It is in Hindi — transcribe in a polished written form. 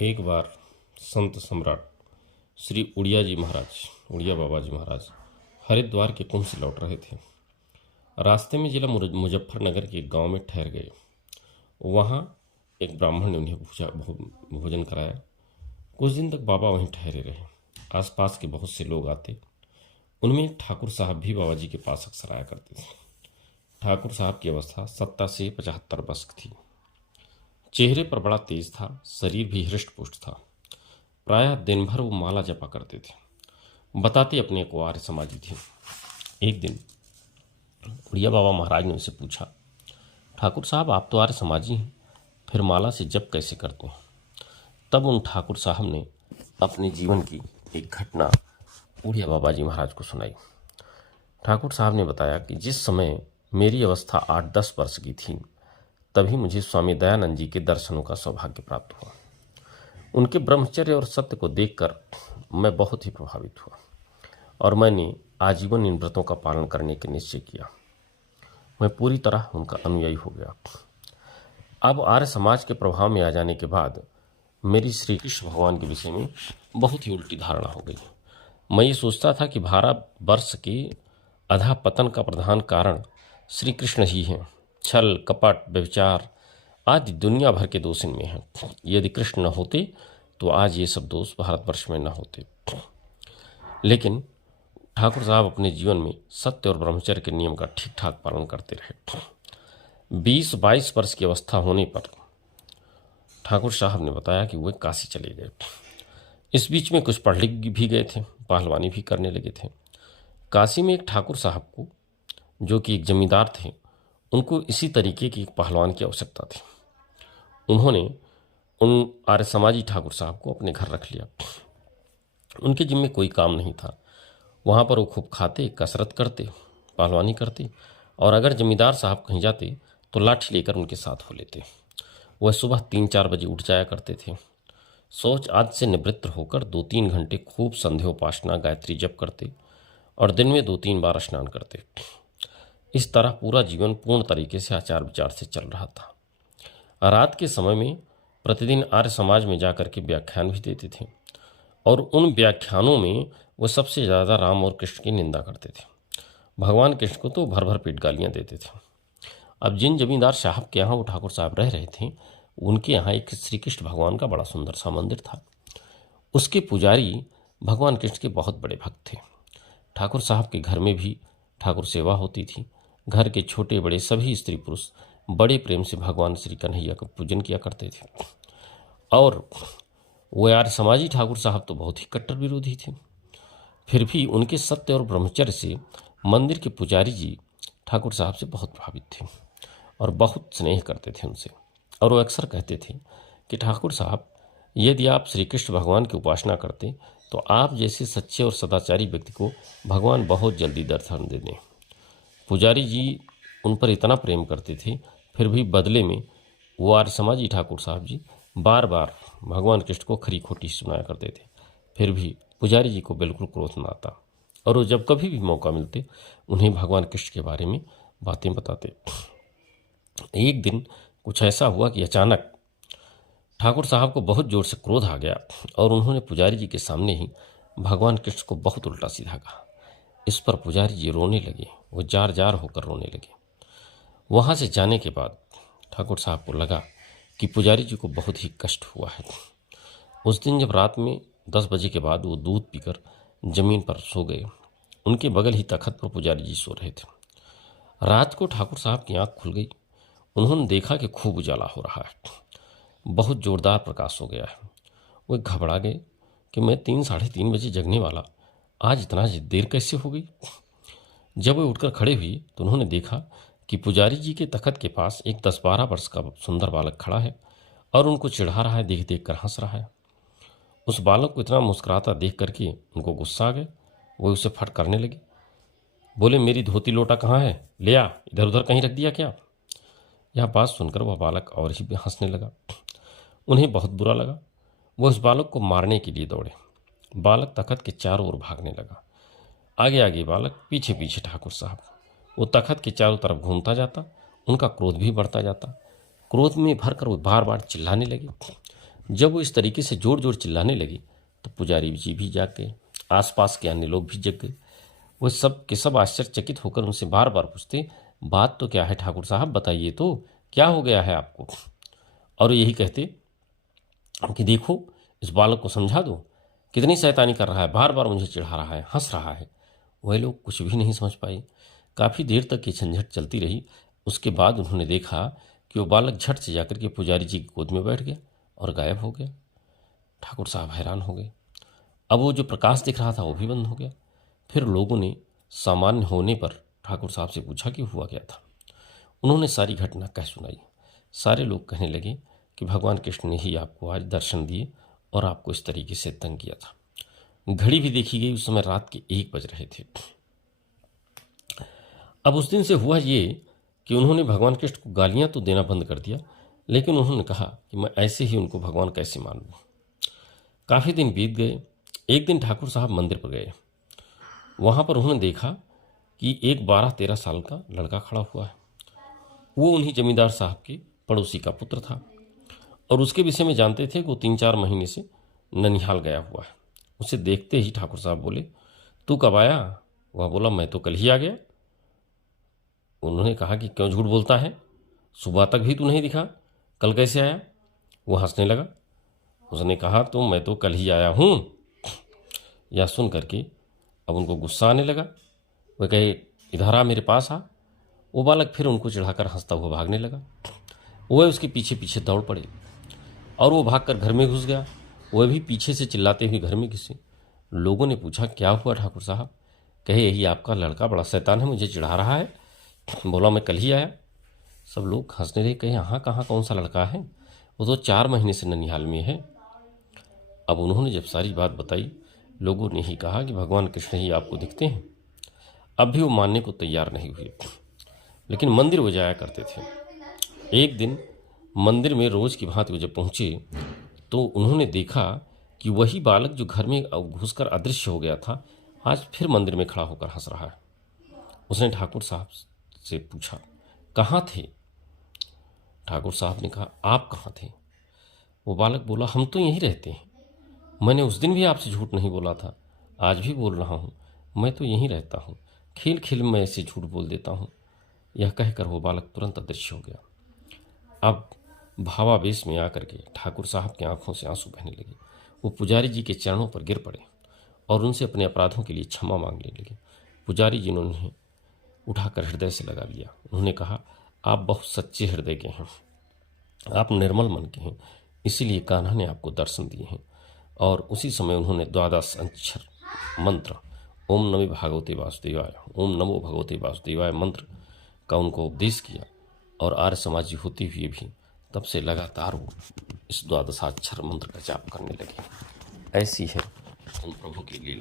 एक बार संत सम्राट श्री उड़िया बाबा जी महाराज हरिद्वार के कुंभ से लौट रहे थे। रास्ते में जिला मुजफ्फरनगर के एक गांव में ठहर गए। वहां एक ब्राह्मण ने उन्हें भोजन कराया। कुछ दिन तक बाबा वहीं ठहरे रहे। आसपास के बहुत से लोग आते, उनमें एक ठाकुर साहब भी बाबा जी के पास अक्सर आया करते थे। ठाकुर साहब की अवस्था 70 से 75 वर्ष की थी। चेहरे पर बड़ा तेज था, शरीर भी हृष्ट पुष्ट था। प्रायः दिन भर वो माला जपा करते थे। बताते अपने को आर्य समाजी थे। एक दिन उड़िया बाबा महाराज ने उनसे पूछा, ठाकुर साहब आप तो आर्य समाजी हैं, फिर माला से जप कैसे करते हैं? तब उन ठाकुर साहब ने अपने जीवन की एक घटना उड़िया बाबा जी महाराज को सुनाई। ठाकुर साहब ने बताया कि जिस समय मेरी अवस्था 8-10 वर्ष की थी, तभी मुझे स्वामी दयानंद जी के दर्शनों का सौभाग्य प्राप्त हुआ। उनके ब्रह्मचर्य और सत्य को देखकर मैं बहुत ही प्रभावित हुआ और मैंने आजीवन इन व्रतों का पालन करने का निश्चय किया। मैं पूरी तरह उनका अनुयायी हो गया। अब आर्य समाज के प्रभाव में आ जाने के बाद मेरी श्री कृष्ण भगवान के विषय में बहुत ही उल्टी धारणा हो गई। मैं ये सोचता था कि भारतवर्ष के अधःपतन का प्रधान कारण श्री कृष्ण ही हैं। छल, कपट, व्यभिचार आदि दुनिया भर के दोष इनमें हैं। यदि कृष्ण न होते तो आज ये सब दोष भारतवर्ष में न होते। लेकिन ठाकुर साहब अपने जीवन में सत्य और ब्रह्मचर्य के नियम का ठीक ठाक पालन करते रहे। 20-22 वर्ष की अवस्था होने पर ठाकुर साहब ने बताया कि वे काशी चले गए। इस बीच में कुछ पढ़ लिख भी गए थे, पहलवानी भी करने लगे थे। काशी में एक ठाकुर साहब को, जो कि एक जमींदार थे, उनको इसी तरीके की एक पहलवान की आवश्यकता थी। उन्होंने उन आर्य समाजी ठाकुर साहब को अपने घर रख लिया। उनके जिम्मे कोई काम नहीं था। वहाँ पर वो खूब खाते, कसरत करते, पहलवानी करते और अगर जमींदार साहब कहीं जाते तो लाठी लेकर उनके साथ हो लेते। वह सुबह 3-4 बजे उठ जाया करते थे। शौच आदि से निवृत्त होकर 2-3 घंटे खूब संध्योपासना गायत्री जप करते और दिन में 2-3 बार स्नान करते। इस तरह पूरा जीवन पूर्ण तरीके से आचार विचार से चल रहा था। रात के समय में प्रतिदिन आर्य समाज में जाकर के व्याख्यान भी देते थे और उन व्याख्यानों में वो सबसे ज़्यादा राम और कृष्ण की निंदा करते थे। भगवान कृष्ण को तो भर भर पेट गालियाँ देते थे। अब जिन जमींदार साहब के यहाँ वो ठाकुर साहब रह रहे थे, उनके यहाँ एक श्री कृष्ण भगवान का बड़ा सुंदर सा मंदिर था। उसके पुजारी भगवान कृष्ण के बहुत बड़े भक्त थे। ठाकुर साहब के घर में भी ठाकुर सेवा होती थी। घर के छोटे बड़े सभी स्त्री पुरुष बड़े प्रेम से भगवान श्री कन्हैया का पूजन किया करते थे। और वो आर्य समाजी ठाकुर साहब तो बहुत ही कट्टर विरोधी थे। फिर भी उनके सत्य और ब्रह्मचर्य से मंदिर के पुजारी जी ठाकुर साहब से बहुत प्रभावित थे और बहुत स्नेह करते थे उनसे। और वो अक्सर कहते थे कि ठाकुर साहब, यदि आप श्री कृष्ण भगवान की उपासना करते तो आप जैसे सच्चे और सदाचारी व्यक्ति को भगवान बहुत जल्दी दर्शन दे दें। पुजारी जी उन पर इतना प्रेम करते थे, फिर भी बदले में वो आर्य समाजी ठाकुर साहब जी बार बार भगवान कृष्ण को खरी खोटी सुनाया करते थे। फिर भी पुजारी जी को बिल्कुल क्रोध न आता और वो जब कभी भी मौका मिलते उन्हें भगवान कृष्ण के बारे में बातें बताते। एक दिन कुछ ऐसा हुआ कि अचानक ठाकुर साहब को बहुत जोर से क्रोध आ गया और उन्होंने पुजारी जी के सामने ही भगवान कृष्ण को बहुत उल्टा सीधा कहा। इस पर पुजारी जी रोने लगे। वो जार जार होकर रोने लगे। वहाँ से जाने के बाद ठाकुर साहब को लगा कि पुजारी जी को बहुत ही कष्ट हुआ है। उस दिन जब रात में 10 बजे के बाद वो दूध पीकर जमीन पर सो गए, उनके बगल ही तखत पर पुजारी जी सो रहे थे। रात को ठाकुर साहब की आंख खुल गई। उन्होंने देखा कि खूब उजाला हो रहा है, बहुत जोरदार प्रकाश हो गया है। वो घबरा गए कि मैं 3-3:30 बजे जगने वाला, आज इतना देर कैसे हो गई। जब वे उठकर खड़े हुई तो उन्होंने देखा कि पुजारी जी के तखत के पास एक 10-12 वर्ष का सुंदर बालक खड़ा है और उनको चिढ़ा रहा है, देख देख कर हंस रहा है। उस बालक को इतना मुस्कुराता देख करके उनको गुस्सा आ गया। वो उसे फट करने लगे। बोले, मेरी धोती लोटा कहाँ है? ले आ, इधर उधर कहीं रख दिया क्या? यह बात सुनकर वह बालक और ही हंसने लगा। उन्हें बहुत बुरा लगा। वह उस बालक को मारने के लिए दौड़े। बालक तखत के चारों ओर भागने लगा। आगे आगे बालक, पीछे पीछे ठाकुर साहब। वो तखत के चारों तरफ घूमता जाता। उनका क्रोध भी बढ़ता जाता। क्रोध में भरकर वो बार बार चिल्लाने लगे। जब वो इस तरीके से जोर जोर चिल्लाने लगी तो पुजारी जी भी जाग गए, आसपास के अन्य लोग भी जग गए। वो सब के सब आश्चर्यचकित होकर उनसे बार बार पूछते, बात तो क्या है ठाकुर साहब, बताइए तो क्या हो गया है आपको। और यही कहते कि देखो इस बालक को समझा दो, कितनी शैतानी कर रहा है, बार बार मुझे चिढ़ा रहा है, हंस रहा है। वह लोग कुछ भी नहीं समझ पाए। काफ़ी देर तक ये झंझट चलती रही। उसके बाद उन्होंने देखा कि वो बालक झट से जाकर के पुजारी जी की गोद में बैठ गया और गायब हो गया। ठाकुर साहब हैरान हो गए। अब वो जो प्रकाश दिख रहा था वो भी बंद हो गया। फिर लोगों ने सामान्य होने पर ठाकुर साहब से पूछा कि हुआ क्या था। उन्होंने सारी घटना कह सुनाई। सारे लोग कहने लगे कि भगवान कृष्ण ने ही आपको आज दर्शन दिए और आपको इस तरीके से तंग किया था। घड़ी भी देखी गई, उस समय रात के 1 बज रहे थे। अब उस दिन से हुआ ये कि उन्होंने भगवान कृष्ण को गालियां तो देना बंद कर दिया, लेकिन उन्होंने कहा कि मैं ऐसे ही उनको भगवान कैसे मान लूँ। काफ़ी दिन बीत गए। एक दिन ठाकुर साहब मंदिर पर गए। वहाँ पर उन्होंने देखा कि एक 12-13 साल का लड़का खड़ा हुआ है। वो उन्हीं जमींदार साहब के पड़ोसी का पुत्र था और उसके विषय में जानते थे कि वो 3-4 महीने से ननिहाल गया हुआ है। उसे देखते ही ठाकुर साहब बोले, तू कब आया? वह बोला, मैं तो कल ही आ गया। उन्होंने कहा कि क्यों झूठ बोलता है, सुबह तक भी तू नहीं दिखा, कल कैसे आया? वो हंसने लगा। उसने कहा, तो मैं तो कल ही आया हूँ। यह सुन करके अब उनको गुस्सा आने लगा। वह कहे, इधर आ, मेरे पास आ। वो बालक फिर उनको चिढ़ाकर हंसता हुआ भागने लगा। वह उसके पीछे पीछे दौड़ पड़े और वो भागकर घर में घुस गया। वह भी पीछे से चिल्लाते हुए घर में घुसे। लोगों ने पूछा, क्या हुआ ठाकुर साहब? कहे, यही आपका लड़का बड़ा शैतान है, मुझे चिढ़ा रहा है। बोला, मैं कल ही आया। सब लोग हंसने लगे। कहे, यहाँ कहाँ कौन सा लड़का है, वो तो 4 महीने से ननिहाल में है। अब उन्होंने जब सारी बात बताई, लोगों ने ही कहा कि भगवान कृष्ण ही आपको दिखते हैं। अब भी वो मानने को तैयार नहीं हुए, लेकिन मंदिर वो जाया करते थे। एक दिन मंदिर में रोज की भांति वो जब पहुंचे तो उन्होंने देखा कि वही बालक जो घर में घुसकर अदृश्य हो गया था, आज फिर मंदिर में खड़ा होकर हंस रहा है। उसने ठाकुर साहब से पूछा, कहाँ थे? ठाकुर साहब ने कहा, आप कहाँ थे? वो बालक बोला, हम तो यहीं रहते हैं। मैंने उस दिन भी आपसे झूठ नहीं बोला था, आज भी बोल रहा हूँ, मैं तो यहीं रहता हूँ, खेल खेल में ऐसे झूठ बोल देता हूँ। यह कहकर वो बालक तुरंत अदृश्य हो गया। अब भावावेश में आकर के ठाकुर साहब की आंखों से आंसू बहने लगे। वो पुजारी जी के चरणों पर गिर पड़े और उनसे अपने अपराधों के लिए क्षमा मांगने लगे। पुजारी जी ने उन्हें उठाकर हृदय से लगा लिया। उन्होंने कहा, आप बहुत सच्चे हृदय के हैं, आप निर्मल मन के हैं, इसीलिए कान्हा ने आपको दर्शन दिए हैं। और उसी समय उन्होंने 12 अक्षर मंत्र ओम नमो भगवते वासुदेवाय, ओम नमो भगवते वासुदेवाय मंत्र का उनको उपदेश किया। और आर्य समाजी होते हुए भी तब से लगातार वो इस 12 अक्षर मंत्र का जाप करने लगे। ऐसी है उन प्रभु की लीला।